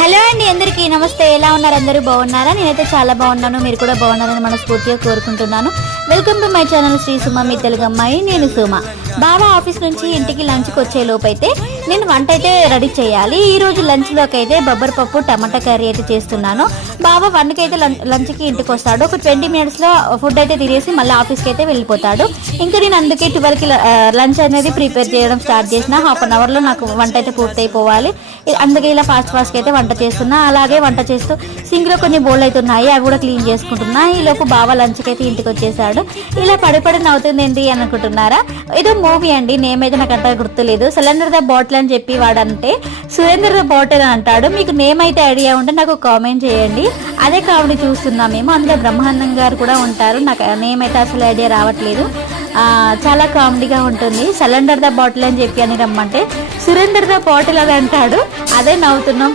Hello అండి, అందరికీ నమస్తే. ఎలా ఉన్నారు? అందరూ బాగున్నారా? నేనైతే చాలా బాగున్నాను. మీరు కూడా బాగున్నారని మనస్ఫూర్తిగా కోరుకుంటున్నాను. Welcome to my channel Sri Suma, మీ తెలుగు అమ్మాయి. నేను సుమ. బాబా ఆఫీస్ నుంచి ఇంటికి లంచ్కి వచ్చే లోపు అయితే నేను వంట అయితే రెడీ చేయాలి. ఈ రోజు లంచ్లోకి అయితే బొబ్బరి పప్పు టమాటా కర్రీ అయితే చేస్తున్నాను. బాబా 1కి అయితే లంచ్కి ఇంటికి వస్తాడు. ఒక 20 మినిట్స్లో ఫుడ్ అయితే తినేసి మళ్ళీ ఆఫీస్కి అయితే వెళ్ళిపోతాడు. ఇంకా నేను అందుకే 12కి లంచ్ అనేది ప్రిపేర్ చేయడం స్టార్ట్ చేసిన. హాఫ్ అన్ అవర్లో నాకు వంట అయితే పూర్తయిపోవాలి. అందుకే ఇలా ఫాస్ట్గా అయితే వంట చేస్తున్నా. అలాగే వంట చేస్తూ సింక్లో కొన్ని బౌల్ అయితే ఉన్నాయి, అవి కూడా క్లీన్ చేసుకుంటున్నా. ఈలోపు బావ లంచ్కి అయితే ఇంటికి వచ్చేసాడు. ఇలా పడి నవ్వుతుంది ఏంటి అనుకుంటున్నారా? ఏదో మూవీ అండి, నేమ్ అయితే నాకు అంత గుర్తులేదు. సిలిండర్ ద బాటిల్ అని చెప్పి వాడంటే సురేందర్ ద బాటిల్ అని అంటాడు. మీకు నేమ్ అయితే ఐడియా ఉంటే నాకు కామెంట్ చేయండి. అదే కామెడీ చూస్తున్నాం మేము. అందులో బ్రహ్మానందం గారు కూడా ఉంటారు. నాకు నేమ్ అయితే అసలు ఐడియా రావట్లేదు. చాలా కామెడీగా ఉంటుంది. సిలిండర్ ద బాటిల్ అని చెప్పి అని రమ్మంటే సురేందర్ ద బాటిల్ అని అంటాడు. అదే నవ్వుతున్నాం.